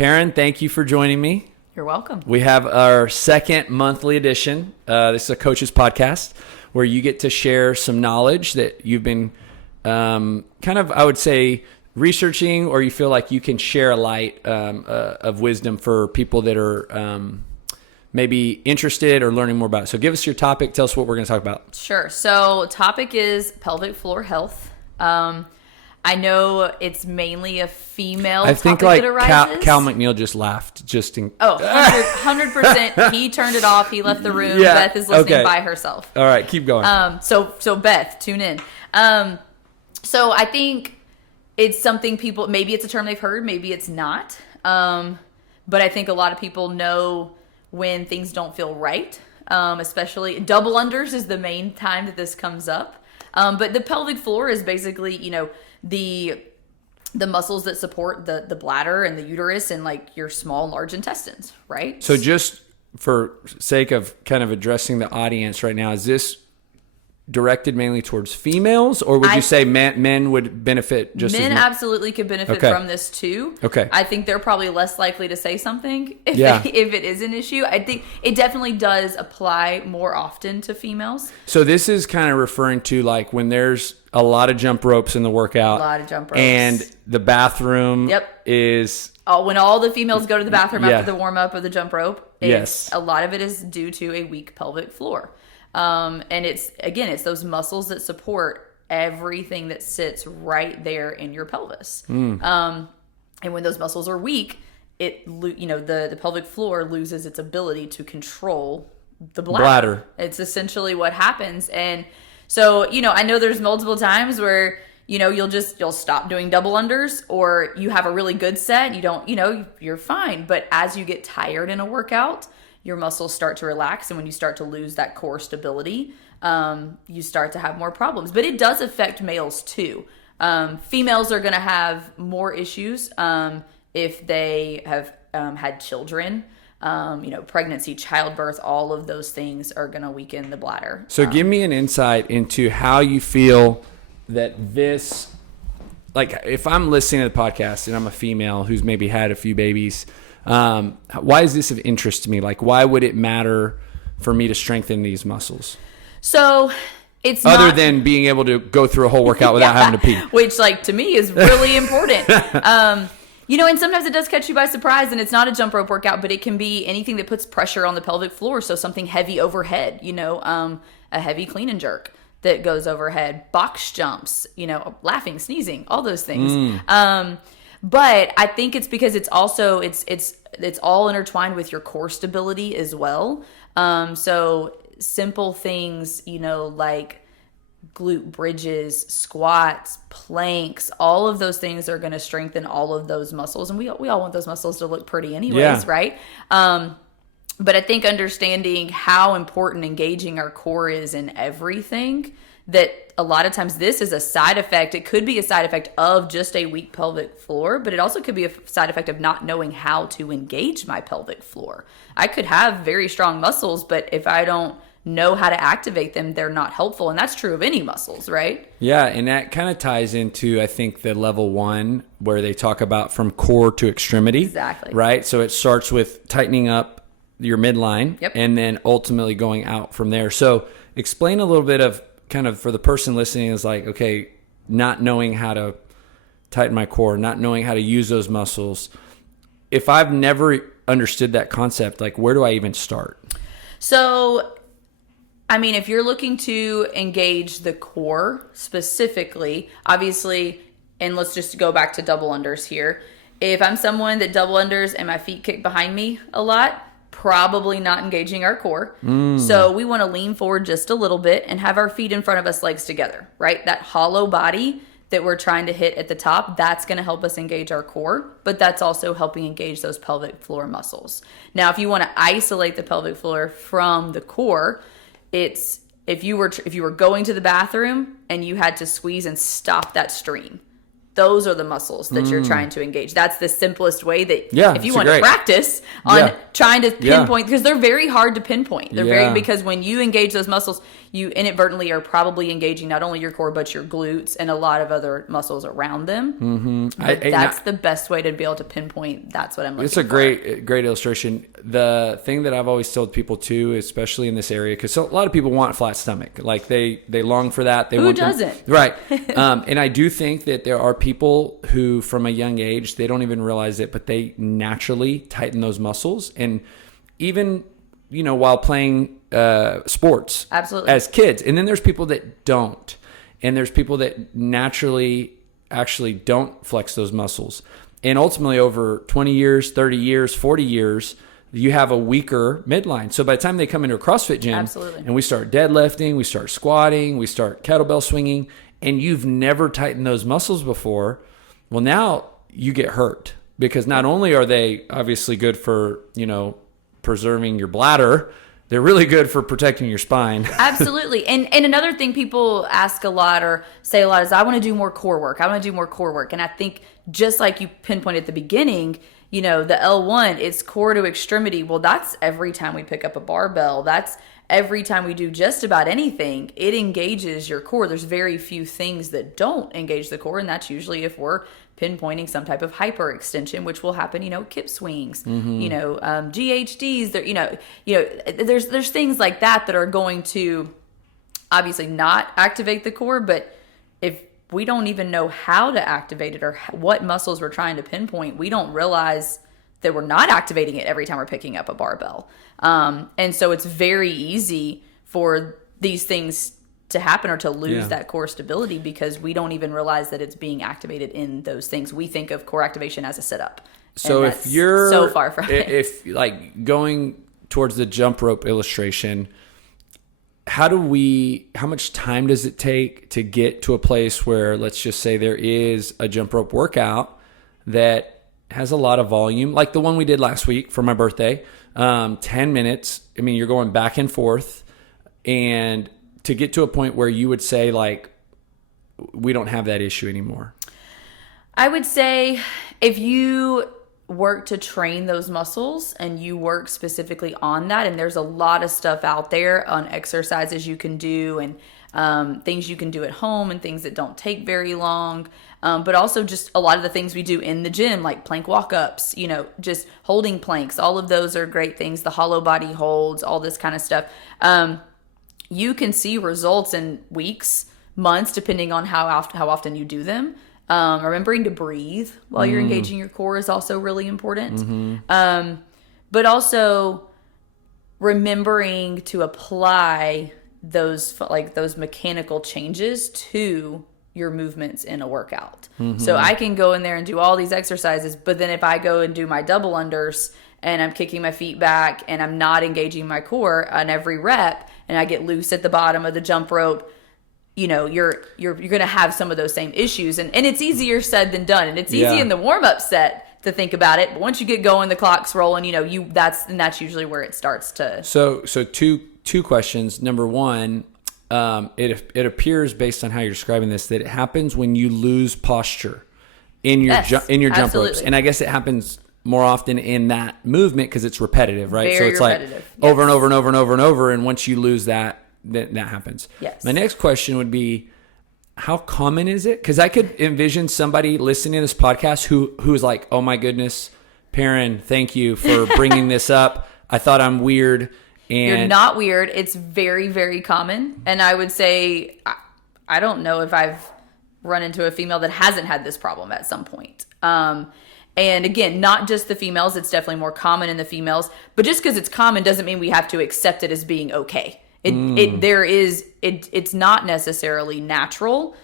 Perren, thank you for joining me. You're welcome. We have our second monthly edition. This is a coach's podcast where you get to share some knowledge that you've been kind of, I would say, researching, or you feel like you can share a light of wisdom for people that are maybe interested or learning more about it. So give us your topic. Tell us what we're going to talk about. Sure. So topic is pelvic floor health. I know it's mainly a female I think topic like that arises. Cal McNeil just laughed. 100%. He turned it off. He left the room. Yeah, Beth is listening okay. by herself. All right, keep going. So Beth, tune in. So I think it's something people, maybe it's a term they've heard, maybe it's not. But I think a lot of people know when things don't feel right, especially double unders is the main time that this comes up. But the pelvic floor is basically, the muscles that support the bladder and the uterus and like your small and large intestines, right? So just for sake of kind of addressing the audience right now, is this directed mainly towards females, or would you say men would benefit just men as much? absolutely could benefit from this too. Okay. I think they're probably less likely to say something if it is an issue. I think it definitely does apply more often to females. So this is kind of referring to like when there's a lot of jump ropes in the workout. A lot of jump ropes. And the bathroom is... when all the females go to the bathroom after the warm-up of the jump rope, a lot of it is due to a weak pelvic floor. And it's those muscles that support everything that sits right there in your pelvis. And when those muscles are weak, the pelvic floor loses its ability to control the bladder. It's essentially what happens. And so, I know there's multiple times where, you'll stop doing double unders, or you have a really good set. You don't, you're fine. But as you get tired in a workout, your muscles start to relax. And when you start to lose that core stability, you start to have more problems. But it does affect males too. Females are going to have more issues if they have had children. Pregnancy, childbirth, all of those things are going to weaken the bladder. So give me an insight into how you feel that this, like if I'm listening to the podcast and I'm a female who's maybe had a few babies, why is this of interest to me? Like, why would it matter for me to strengthen these muscles? So it's other than being able to go through a whole workout without having to pee, which like to me is really important. And sometimes it does catch you by surprise, and it's not a jump rope workout, but it can be anything that puts pressure on the pelvic floor. So something heavy overhead, a heavy clean and jerk that goes overhead, box jumps, laughing, sneezing, all those things. But I think it's because it's also, it's all intertwined with your core stability as well. So simple things, like glute bridges, squats, planks, all of those things are going to strengthen all of those muscles. And we all want those muscles to look pretty anyways, right? But I think understanding how important engaging our core is in everything, that a lot of times this is a side effect. It could be a side effect of just a weak pelvic floor, but it also could be a side effect of not knowing how to engage my pelvic floor. I could have very strong muscles, but if I don't know how to activate them, they're not helpful. And that's true of any muscles, right? Yeah, and that kind of ties into, I think, the level 1 where they talk about from core to extremity. Exactly. Right? So it starts with tightening up your midline and then ultimately going out from there. So explain a little bit of kind of for the person listening is like, okay, not knowing how to tighten my core, not knowing how to use those muscles. If I've never understood that concept, like where do I even start? So, I mean, if you're looking to engage the core specifically, obviously, and let's just go back to double unders here. If I'm someone that double unders and my feet kick behind me a lot, probably not engaging our core. So we want to lean forward just a little bit and have our feet in front of us, legs together, right? That hollow body that we're trying to hit at the top, that's going to help us engage our core, but that's also helping engage those pelvic floor muscles. Now, if you want to isolate the pelvic floor from the core, it's if you were going to the bathroom and you had to squeeze and stop that stream, those are the muscles that you're trying to engage. That's the simplest way that if you want great. to practice on trying to pinpoint, because they're very hard to pinpoint. They're because when you engage those muscles, you inadvertently are probably engaging not only your core, but your glutes and a lot of other muscles around them. That's the best way to be able to pinpoint. That's what I'm looking for. It's a great illustration. The thing that I've always told people too, especially in this area, because a lot of people want flat stomach. Like they long for that. Who doesn't? Right. And I do think that there are people who from a young age, they don't even realize it, but they naturally tighten those muscles. And even, while playing sports Absolutely. as kids. And then there's people that don't. And there's people that naturally actually don't flex those muscles. And ultimately over 20 years, 30 years, 40 years, you have a weaker midline. So by the time they come into a CrossFit gym Absolutely. and we start deadlifting, we start squatting, we start kettlebell swinging, and you've never tightened those muscles before, well, now you get hurt because not only are they obviously good for, preserving your bladder, they're really good for protecting your spine. Absolutely. And another thing people ask a lot or say a lot is, I want to do more core work. I want to do more core work. And I think just like you pinpointed at the beginning, the L1, it's core to extremity. Well, that's every time we pick up a barbell. That's every time we do just about anything. It engages your core. There's very few things that don't engage the core. And that's usually if we're pinpointing some type of hyperextension, which will happen, kip swings, GHDs, there's things like that are going to obviously not activate the core, but if we don't even know how to activate it or what muscles we're trying to pinpoint, we don't realize that we're not activating it every time we're picking up a barbell. And so it's very easy for these things to happen or to lose that core stability because we don't even realize that it's being activated in those things. We think of core activation as a sit-up. So if you're so far from it. If like going towards the jump rope illustration, how much time does it take to get to a place where, let's just say there is a jump rope workout that has a lot of volume, like the one we did last week for my birthday, 10 minutes. I mean, you're going back and forth, and to get to a point where you would say, like, we don't have that issue anymore? I would say if you work to train those muscles and you work specifically on that, and there's a lot of stuff out there on exercises you can do and things you can do at home and things that don't take very long, but also just a lot of the things we do in the gym, like plank walk-ups, just holding planks. All of those are great things. The hollow body holds, all this kind of stuff. You can see results in weeks, months, depending on how often you do them. Remembering to breathe while you're engaging your core is also really important. But also remembering to apply those mechanical changes to your movements in a workout. So I can go in there and do all these exercises, but then if I go and do my double unders and I'm kicking my feet back and I'm not engaging my core on every rep and I get loose at the bottom of the jump rope, you're going to have some of those same issues. And it's easier said than done. And it's easy in the warm-up set to think about it. But once you get going, the clock's rolling, that's usually where it starts to. So two questions. Number one, it appears based on how you're describing this that it happens when you lose posture in your jump ropes. And I guess it happens more often in that movement because it's repetitive, right? Very so it's repetitive. Like over and over and over and over and over. And once you lose that happens. Yes. My next question would be, how common is it? Because I could envision somebody listening to this podcast who's like, oh my goodness, Perren, thank you for bringing this up. I thought I'm weird. And you're not weird. It's very, very common. And I would say, I don't know if I've run into a female that hasn't had this problem at some point. And again, not just the females. It's definitely more common in the females. But just because it's common doesn't mean we have to accept it as being okay. It's not necessarily natural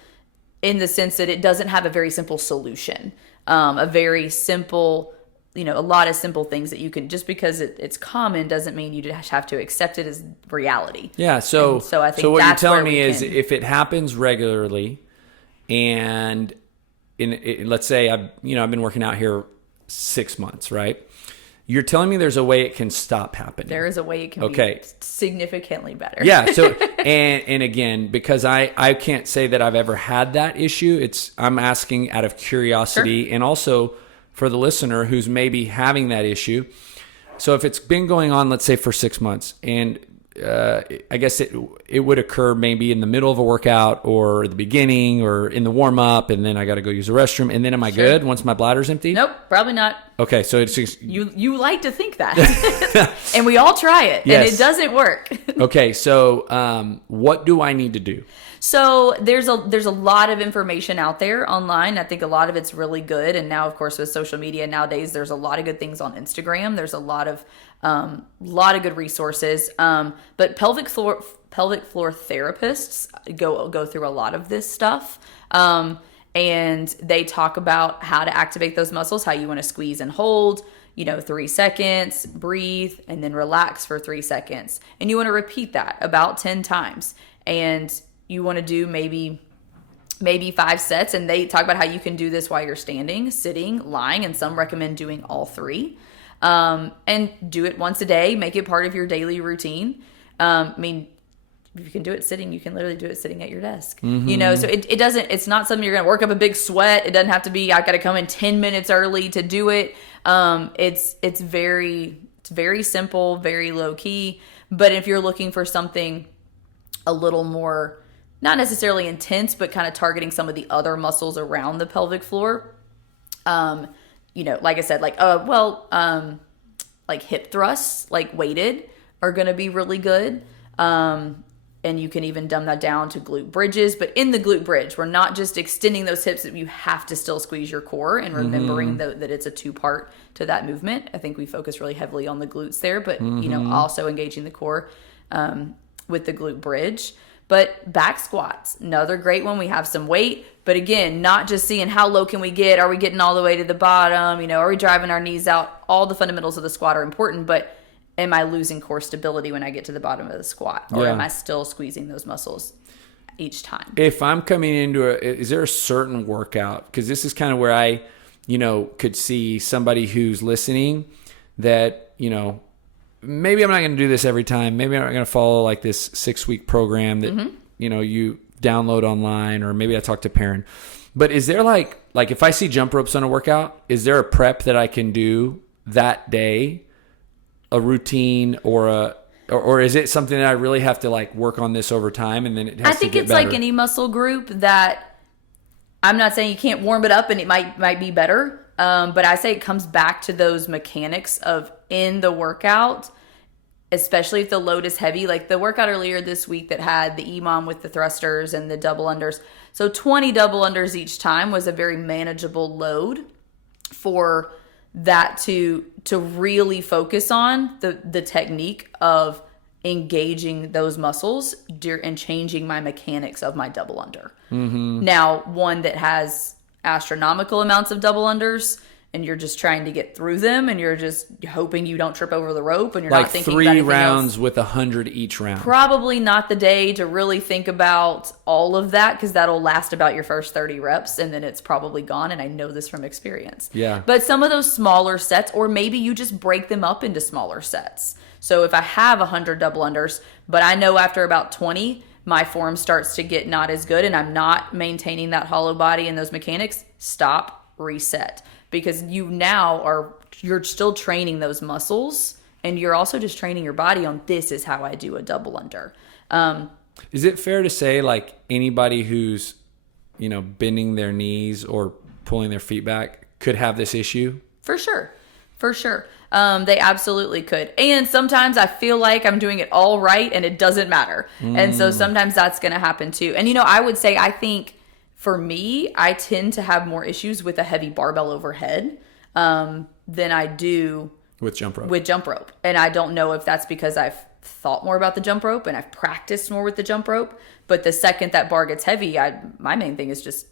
in the sense that it doesn't have a very simple solution. A very simple, a lot of simple things that you can, just because it's common doesn't mean you just have to accept it as reality. Yeah. So I think what that's you're telling where me we is can. if it happens regularly and let's say I've been working out here 6 months, right? you're telling me there's a way it can stop happening. There is a way it can be significantly better. Yeah. So, and again, because I can't say that I've ever had that issue. I'm asking out of curiosity, and also for the listener who's maybe having that issue. So if it's been going on, let's say for 6 months, and I guess it would occur maybe in the middle of a workout or the beginning or in the warm up, and then I got to go use the restroom, and then am I good once my bladder's empty? Nope, probably not. Okay, so it's just, you like to think that, and we all try it, and it doesn't work. Okay, so what do I need to do? So there's a lot of information out there online. I think a lot of it's really good, and now of course with social media nowadays, there's a lot of good things on Instagram. There's a lot of good resources. But pelvic floor therapists go through a lot of this stuff. And they talk about how to activate those muscles, how you want to squeeze and hold, 3 seconds, breathe, and then relax for 3 seconds. And you want to repeat that about 10 times. And you want to do maybe 5 sets. And they talk about how you can do this while you're standing, sitting, lying, and some recommend doing all 3. And do it once a day. Make it part of your daily routine. If you can do it sitting, you can literally do it sitting at your desk. Mm-hmm. So it's not something you're going to work up a big sweat. It doesn't have to be, I've got to come in 10 minutes early to do it. It's very simple, very low key. But if you're looking for something a little more, not necessarily intense, but kind of targeting some of the other muscles around the pelvic floor, like I said, like hip thrusts, like weighted, are going to be really good. And you can even dumb that down to glute bridges. But in the glute bridge, we're not just extending those hips. You have to still squeeze your core, and remembering that it's a 2-part to that movement. I think we focus really heavily on the glutes there, but also engaging the core with the glute bridge. But back squats, another great one. We have some weight, but again, not just seeing how low can we get. Are we getting all the way to the bottom? Are we driving our knees out? All the fundamentals of the squat are important, but am I losing core stability when I get to the bottom of the squat? Or am I still squeezing those muscles each time? If I'm coming into is there a certain workout? Because this is kind of where I, could see somebody who's listening that, maybe I'm not going to do this every time. Maybe I'm not going to follow like this 6-week program that, you download online, or maybe I talk to Perren. But is there like if I see jump ropes on a workout, is there a prep that I can do that day? A routine or is it something that I really have to like work on this over time, and then it has to get better? I think it's like any muscle group that I'm not saying you can't warm it up and it might be better. But I say it comes back to those mechanics of in the workout, especially if the load is heavy. Like the workout earlier this week that had the EMOM with the thrusters and the double unders. So 20 double unders each time was a very manageable load for that to really focus on the technique of engaging those muscles and changing my mechanics of my double under. Now, one that has astronomical amounts of double unders, and you're just trying to get through them, and you're just hoping you don't trip over the rope, and you're not thinking about anything else. Like 3 rounds with 100 each round. Probably not the day to really think about all of that, because that'll last about your first 30 reps, and then it's probably gone, and I know this from experience. Yeah. But some of those smaller sets, or maybe you just break them up into smaller sets. So if I have 100 double unders, but I know after about 20, my form starts to get not as good, and I'm not maintaining that hollow body and those mechanics, stop, reset. Because you're still training those muscles, and you're also just training your body on, this is how I do a double under. Is it fair to say like anybody who's, bending their knees or pulling their feet back could have this issue? For sure. They absolutely could. And sometimes I feel like I'm doing it all right and it doesn't matter. And so sometimes that's going to happen too. And, I would say, I think for me, I tend to have more issues with a heavy barbell overhead than I do with jump rope. And I don't know if that's because I've thought more about the jump rope and I've practiced more with the jump rope. But the second that bar gets heavy, my main thing is just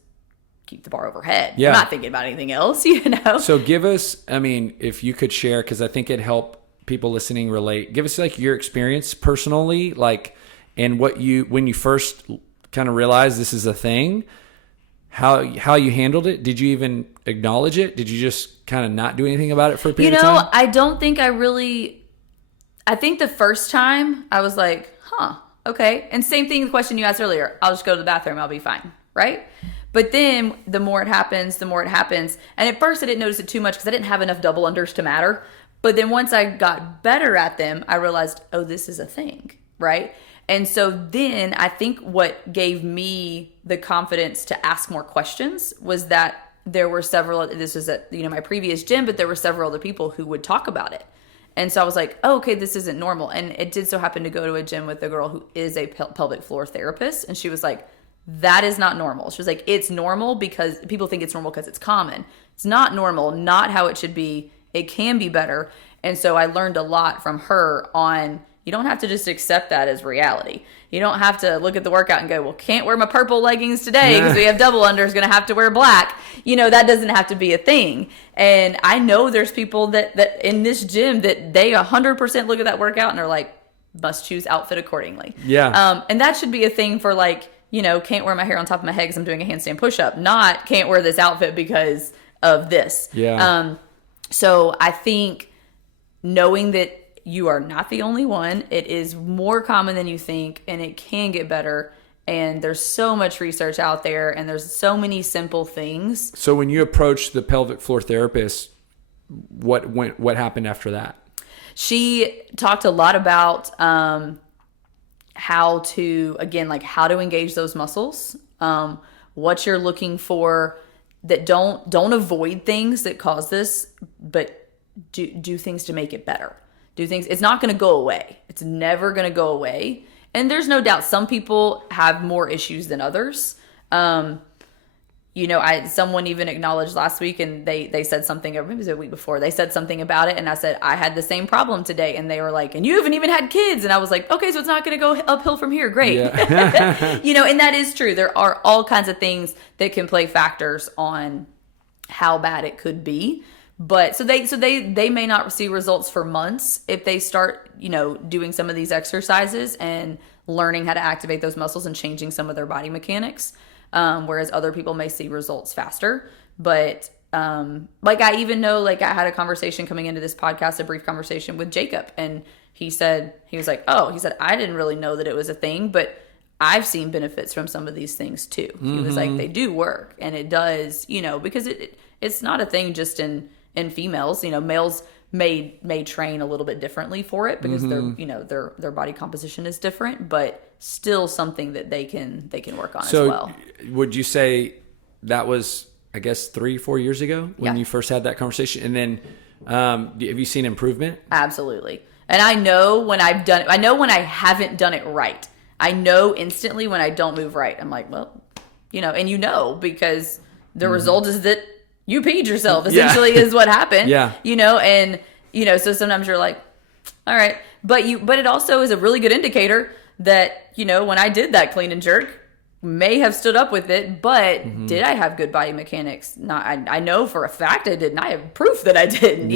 keep the bar overhead. Yeah. I'm not thinking about anything else, So give us, if you could share, because I think it'd help people listening relate. Give us like your experience personally, like, and when you first kind of realized this is a thing, how you handled it. Did you even acknowledge it? Did you just kind of not do anything about it for a period of time? I don't think I think the first time I was like, huh, okay. And same thing, the question you asked earlier, I'll just go to the bathroom, I'll be fine, right? But then the more it happens, the more it happens. And at first I didn't notice it too much because I didn't have enough double unders to matter. But then once I got better at them, I realized, oh, this is a thing, right? And so then I think what gave me the confidence to ask more questions was that there were several, this was at my previous gym, but there were several other people who would talk about it. And so I was like, oh, okay, this isn't normal. And it did so happen to go to a gym with a girl who is a pelvic floor therapist. And she was like, that is not normal. She was like, it's normal because people think it's normal because it's common. It's not normal, not how it should be. It can be better. And so I learned a lot from her on, you don't have to just accept that as reality. You don't have to look at the workout and go, well, can't wear my purple leggings today because we have double unders, going to have to wear black. That doesn't have to be a thing. And I know there's people that in this gym that they 100% look at that workout and are like, must choose outfit accordingly. Yeah. And that should be a thing for like, can't wear my hair on top of my head because I'm doing a handstand push-up. Not can't wear this outfit because of this. Yeah. So I think knowing that you are not the only one, it is more common than you think, and it can get better. And there's so much research out there, and there's so many simple things. So when you approached the pelvic floor therapist, what happened after that? She talked a lot about how to engage those muscles, what you're looking for, that don't avoid things that cause this, but do things to make it better. Do things. It's not going to go away. It's never going to go away. And there's no doubt some people have more issues than others. Someone even acknowledged last week, and they said something, or maybe it was a week before, they said something about it, and I said, I had the same problem today. And they were like, and you haven't even had kids. And I was like, okay, so it's not going to go uphill from here. Great. Yeah. And that is true. There are all kinds of things that can play factors on how bad it could be. But so they may not see results for months if they start, doing some of these exercises and learning how to activate those muscles and changing some of their body mechanics. Whereas other people may see results faster. But I even know, I had a conversation coming into this podcast, a brief conversation with Jacob, and he was like, I didn't really know that it was a thing, but I've seen benefits from some of these things too. Mm-hmm. He was like, they do work, and it does, because it's not a thing just in females. Males may train a little bit differently for it because their body composition is different, but still something that they can work on as well. So would you say that was, I guess, 3-4 years ago when you first had that conversation? And then have you seen improvement? Absolutely. And I know when I've done it, I know when I haven't done it right. I know instantly when I don't move right. I'm like, well, and because the result is that you peed yourself, essentially, is what happened. Yeah. So sometimes you're like, all right. But it also is a really good indicator that, when I did that clean and jerk, may have stood up with it, but did I have good body mechanics? I know for a fact I didn't. I have proof that I didn't,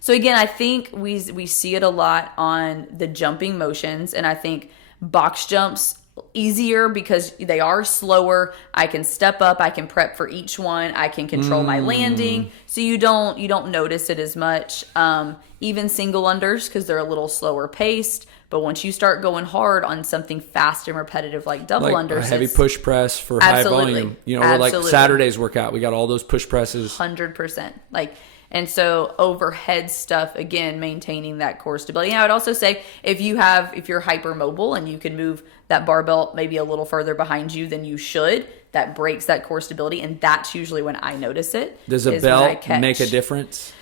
So again, I think we see it a lot on the jumping motions, and I think box jumps easier because they are slower. I can step up, I can prep for each one, I can control my landing, so you don't notice it as much. Even single unders, because they're a little slower paced, but once you start going hard on something fast and repetitive like double unders, a heavy push press for high volume, or like Saturday's workout, we got all those push presses, 100%. And so overhead stuff, again, maintaining that core stability. And I would also say if you're hypermobile and you can move that barbell maybe a little further behind you than you should, that breaks that core stability. And that's usually when I notice it. Does a belt make a difference?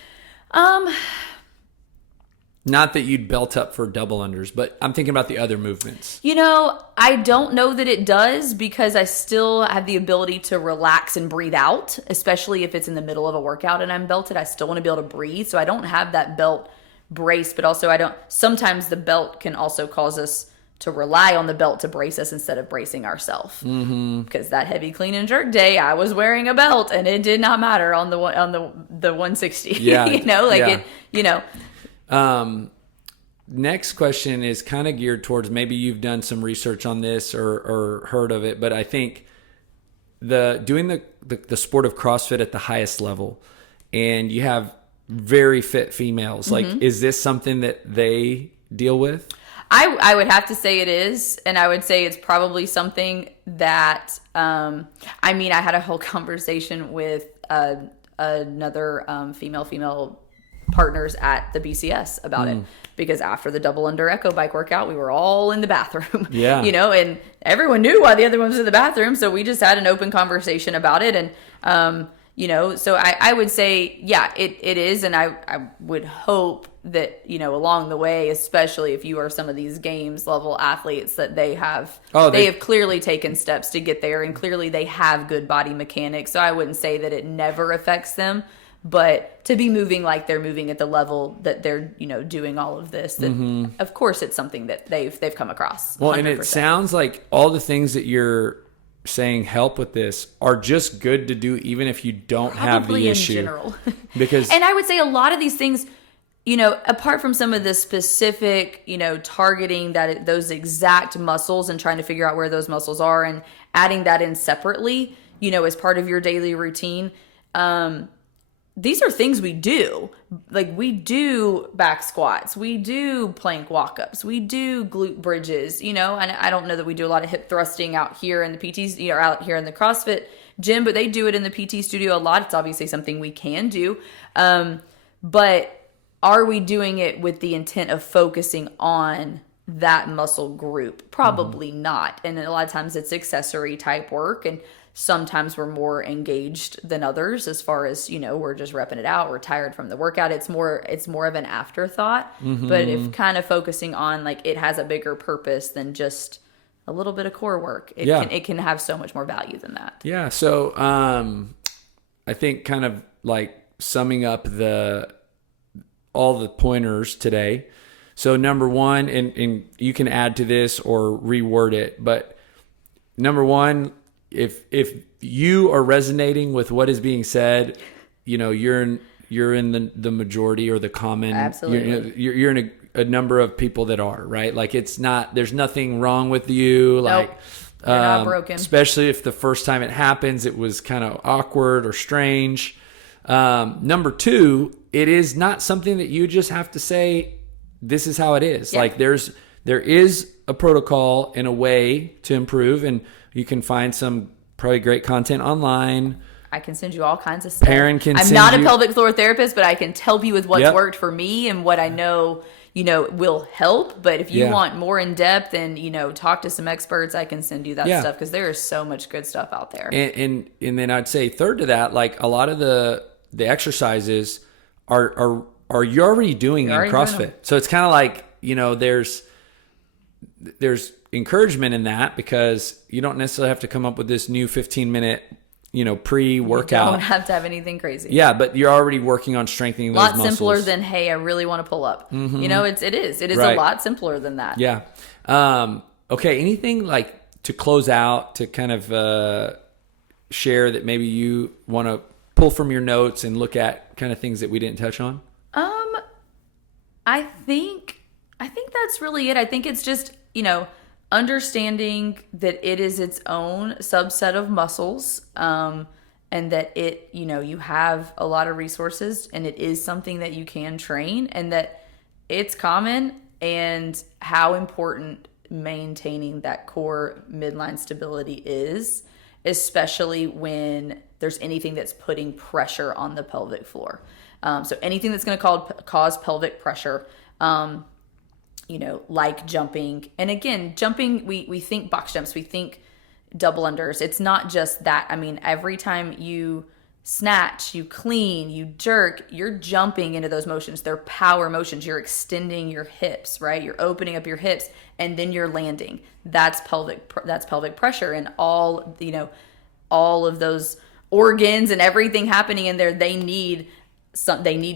Not that you'd belt up for double unders, but I'm thinking about the other movements. I don't know that it does because I still have the ability to relax and breathe out, especially if it's in the middle of a workout and I'm belted. I still want to be able to breathe. So I don't have that belt brace, but also sometimes the belt can also cause us to rely on the belt to brace us instead of bracing ourselves. Because that heavy clean and jerk day, I was wearing a belt and it did not matter on the 160. Yeah. Next question is kind of geared towards, maybe you've done some research on this or heard of it, but I think doing the sport of CrossFit at the highest level, and you have very fit females. Like, is this something that they deal with? I would have to say it is, and I would say it's probably something that, I had a whole conversation with another female partners at the BCS about it, because after the double under echo bike workout, we were all in the bathroom, and everyone knew why the other one was in the bathroom. So we just had an open conversation about it. And, so I would say, yeah, it is. And I would hope that, along the way, especially if you are some of these games level athletes, that they have clearly taken steps to get there, and clearly they have good body mechanics. So I wouldn't say that it never affects them, but to be moving like they're moving at the level that they're, doing all of this, that of course it's something that they've come across. 100%. Well, and it sounds like all the things that you're saying help with this are just good to do, even if you don't have the issue. In general. And I would say a lot of these things, apart from some of the specific, targeting those exact muscles and trying to figure out where those muscles are and adding that in separately, as part of your daily routine. These are things we do. Like, we do back squats, we do plank walk-ups, we do glute bridges, and I don't know that we do a lot of hip thrusting out here in the PTs, or out here in the CrossFit gym, but they do it in the PT studio a lot. It's obviously something we can do. But are we doing it with the intent of focusing on that muscle group? Probably not. And a lot of times it's accessory type work, and sometimes we're more engaged than others, as far as, we're just repping it out, we're tired from the workout. It's more of an afterthought. But if kind of focusing on, like, it has a bigger purpose than just a little bit of core work, it can have so much more value than that. Yeah. So I think, kind of like summing up all the pointers today. So number one, and you can add to this or reword it, but number one, if you are resonating with what is being said, you're in the majority, or the common. Absolutely. You're in a number of people that are, right. Like, there's nothing wrong with you. Like, nope. You're not broken. Especially if the first time it happens, it was kind of awkward or strange. Number two, it is not something that you just have to say, this is how it is. Yeah. Like, there is a protocol and a way to improve, and you can find some probably great content online. I can send you all kinds of stuff. I'm not a pelvic floor therapist, but I can help you with what's worked for me and what I know, will help. But if you want more in depth and, talk to some experts, I can send you that stuff, because there is so much good stuff out there. And then I'd say third to that, like, a lot of the exercises are you already doing in CrossFit. So it's kind of like, there's encouragement in that, because you don't necessarily have to come up with this new 15-minute, pre-workout. You don't have to have anything crazy. Yeah, but you're already working on strengthening those muscles. A lot simpler than, hey, I really want to pull up. It is right. A lot simpler than that. Yeah. Okay. Anything like to close out, to kind of share that maybe you want to pull from your notes and look at, kind of things that we didn't touch on? I think that's really it. I think it's just, understanding that it is its own subset of muscles, and that it, you have a lot of resources, and it is something that you can train, and that it's common, and how important maintaining that core midline stability is, especially when there's anything that's putting pressure on the pelvic floor. So anything that's going to cause pelvic pressure, like jumping. And again, jumping, we think box jumps, we think double unders. It's not just that. I mean, every time you snatch, you clean, you jerk, you're jumping into those motions. They're power motions. You're extending your hips, right? You're opening up your hips, and then you're landing. That's pelvic pressure, and all of those organs and everything happening in there. They need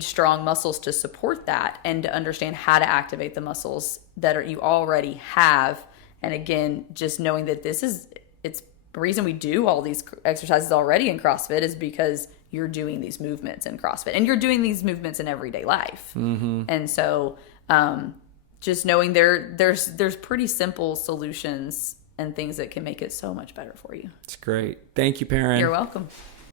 strong muscles to support that, and to understand how to activate the muscles that you already have. And again, just knowing that it's the reason we do all these exercises already in CrossFit is because you're doing these movements in CrossFit, and you're doing these movements in everyday life. And so just knowing there's pretty simple solutions and things that can make it so much better for you. It's great. Thank you, Perren. You're welcome.